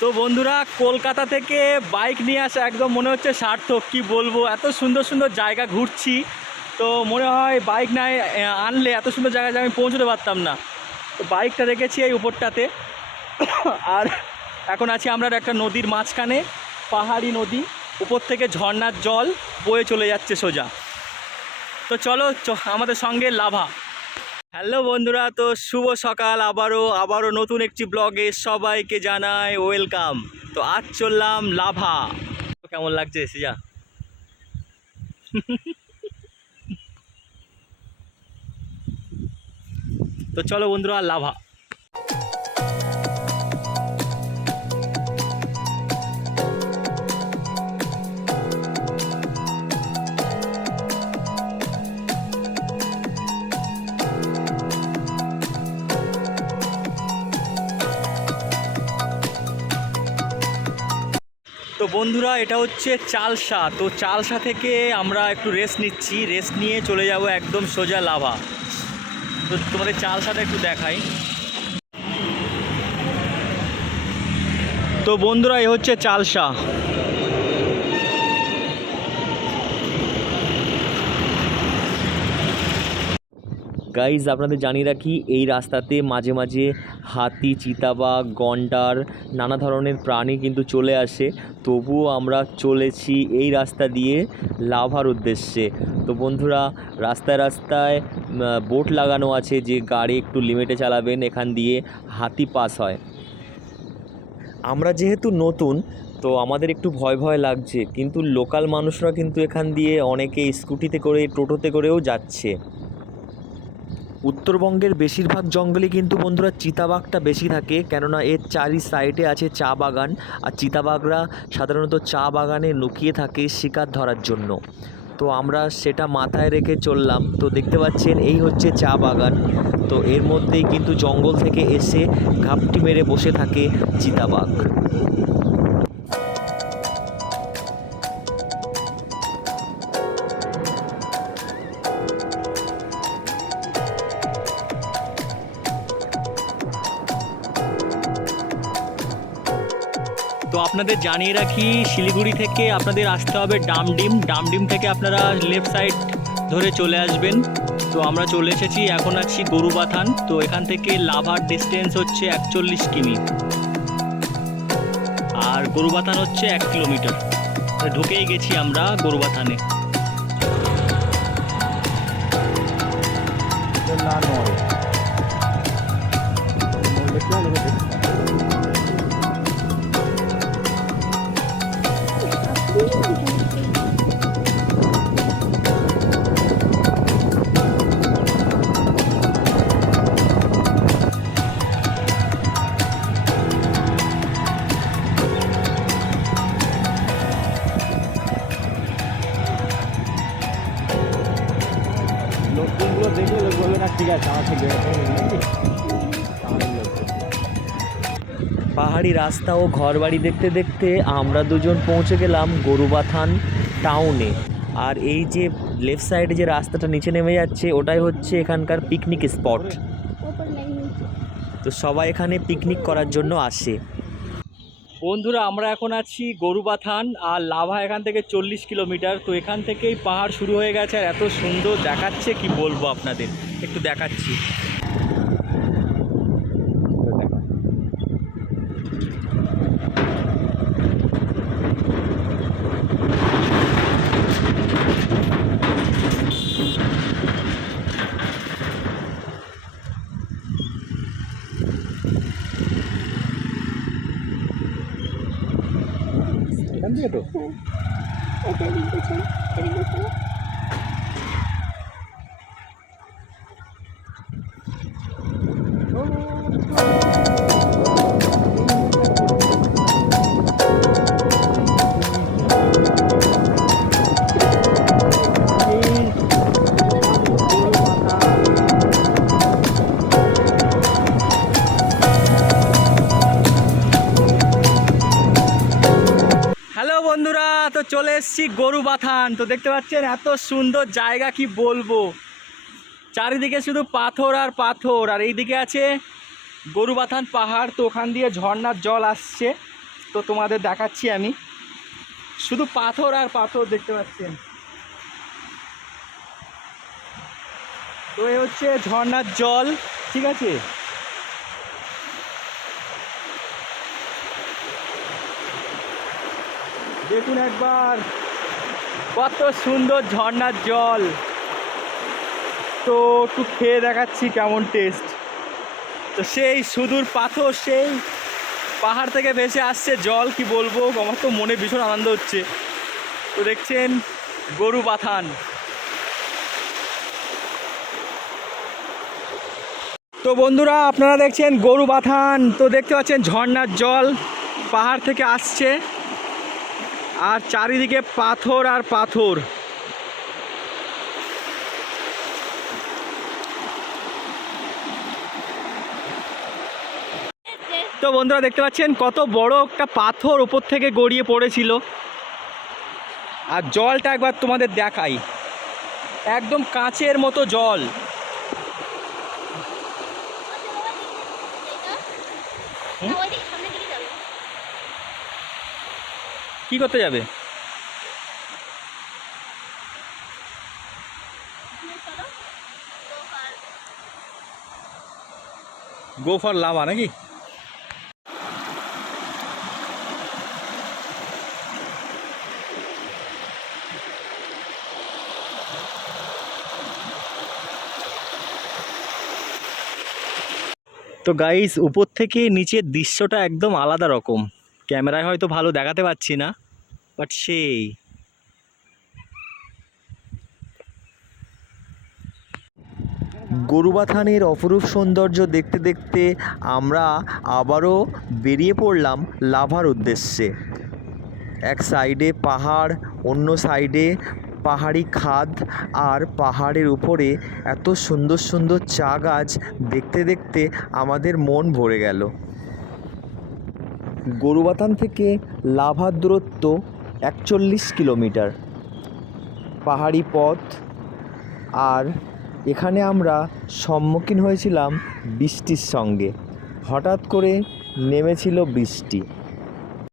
তো বন্ধুরা, কলকাতা থেকে বাইক নিয়ে আসা একদম মনে হচ্ছে সার্থক। কি বলবো, এত সুন্দর সুন্দর জায়গা ঘুরছি, তো মনে হয় বাইক না আনলে এত সুন্দর জায়গায় আমি পৌঁছতে পারতাম না। তো বাইকটা রেখেছি এই উপরটাতে। আর এখন আছি আমরা একটা নদীর মাঝখানে, পাহাড়ি নদী, উপর থেকে ঝর্ণার জল বয়ে চলে যাচ্ছে সোজা। তো চলো আমাদের সঙ্গে লাভা। হ্যালো বন্ধুরা, তো শুভ সকাল। আবারও নতুন একটি ব্লগে সবাইকে জানাই ওয়েলকাম। তো আজ চললাম লাভা। কেমন লাগছে সিজা? তো চলো বন্ধুরা, লাভা। তো বন্ধুরা, এটা হচ্ছে চালসা। তো চালসা থেকে আমরা একটু রেস্ট নিচ্ছি, রেস্ট নিয়ে চলে যাব একদম সোজা লাভা। তো তোমাদের চালসাটা একটু দেখাই। তো বন্ধুরা, এ হচ্ছে চালসা। গাইজ, আপনাদের জানিয়ে রাখি, এই রাস্তাতে মাঝে মাঝে হাতি, চিতাবাঘ, গন্ডার, নানা ধরনের প্রাণী কিন্তু চলে আসে। তবুও আমরা চলেছি এই রাস্তা দিয়ে লাভার উদ্দেশ্যে। তো বন্ধুরা, রাস্তায় রাস্তায় বোর্ড লাগানো আছে যে গাড়ি একটু লিমিটে চালাবেন, এখান দিয়ে হাতি পাস হয়। আমরা যেহেতু নতুন, তো আমাদের একটু ভয় ভয় লাগছে, কিন্তু লোকাল মানুষরা কিন্তু এখান দিয়ে অনেকে স্কুটিতে করে, টোটোতে করেও যাচ্ছে। উত্তরবঙ্গের বেশিরভাগ জঙ্গলে কিন্তু বন্ধুরা চিতাবাঘটা বেশি থাকে, কেননা এর চারি সাইডে আছে চা বাগান, আর চিতাবাঘরা সাধারণত চা বাগানে লুকিয়ে থাকে শিকার ধরার জন্য। তো আমরা সেটা মাথায় রেখে চললাম। তো দেখতে পাচ্ছেন, এই হচ্ছে চা বাগান। তো এর মধ্যেই কিন্তু জঙ্গল থেকে এসে ঘাপটি মেরে বসে থাকে চিতাবাঘ। তো আপনাদের জানিয়ে রাখি, শিলিগুড়ি থেকে আপনাদের আসতে হবে ডামডিম। ডামডিম থেকে আপনারা লেফট সাইড ধরে চলে আসবেন। তো আমরা চলে এসেছি, এখন আছি গরুবাথান। তো এখান থেকে লাভার ডিস্টেন্স হচ্ছে 41 কিমি, আর গরুবাথান হচ্ছে 1 কিলোমিটার। ঢুকেই গেছি আমরা গরুবাথানে। লোকগুলো দেখলে লোক বলবে না ঠিক আছে আমার থেকে। পাহাড়ি রাস্তা ও ঘরবাড়ি দেখতে দেখতে আমরা দুজন পৌঁছে গেলাম গরুবাথান টাউনে। আর এই যে লেফট সাইডে যে রাস্তাটা নিচে নেমে যাচ্ছে, ওটাই হচ্ছে এখানকার পিকনিক স্পট। তো সবাই এখানে পিকনিক করার জন্য আসে। বন্ধুরা, আমরা এখন আছি গরুবাথান, আর লাভা এখান থেকে 40 কিলোমিটার। তো এখান থেকেই পাহাড় শুরু হয়ে গেছে, আর এত সুন্দর দেখাচ্ছে, কি বলবো আপনাদের, একটু দেখাচ্ছি। এখান থেকে তো হ্যালো বন্ধুরা, তো চলে এসেছি গরুবাথান। তো দেখতে পাচ্ছেন এত সুন্দর জায়গা, কি বলবো, চারিদিকে শুধু পাথর আর পাথর। আর এইদিকে আছে গরুবাথান পাহাড়। তো ওখান দিয়ে ঝর্ণার জল আসছে। তো তোমাদের দেখাচ্ছি আমি, শুধু পাথর আর পাথর দেখতে পাচ্ছেন। তো এ হচ্ছে ঝর্ণার জল, ঠিক আছে। দেখুন একবার কত সুন্দর ঝর্ণার জল। তো একটু খেয়ে দেখাচ্ছি কেমন টেস্ট। তো সেই সুদূর পাথর, সেই পাহাড় থেকে ভেসে আসছে জল, কি বলবো, আমার তো মনে ভীষণ আনন্দ হচ্ছে। তো দেখছেন গরু বাথান। তো বন্ধুরা আপনারা দেখছেন গরু বাথান। তো দেখতে পাচ্ছেন ঝর্ণার জল পাহাড় থেকে আসছে, আর চারিদিকে পাথর আর পাথর। তো বন্ধুরা দেখতে পাচ্ছেন কত বড় একটা পাথর উপর থেকে গড়িয়ে পড়েছিল। আর জলটা একবার তোমাদের দেখাই, একদম কাঁচের মতো জল। কি করতে যাবে? গো ফর লাভা নাকি? তো গাইস, উপর থেকে নিচের দৃশ্যটা একদম আলাদা রকম। ক্যামেরায় হয়তো ভালো দেখাতে পাচ্ছি না, বাট সেই গরুবাথানের অপরূপ সৌন্দর্য দেখতে দেখতে আমরা আবারও বেরিয়ে পড়লাম লাভার উদ্দেশ্যে। এক সাইডে পাহাড়, অন্য সাইডে পাহাড়ি খাদ, আর পাহাড়ের উপরে এত সুন্দর সুন্দর চা গাছ দেখতে দেখতে আমাদের মন ভরে গেল। গরুবাথান থেকে লাভার দূরত্ব 41 কিলোমিটার, পাহাড়ি পথ। আর এখানে আমরা সম্মুখীন হয়েছিলাম বৃষ্টির সঙ্গে। হঠাৎ করে নেমেছিল বৃষ্টি।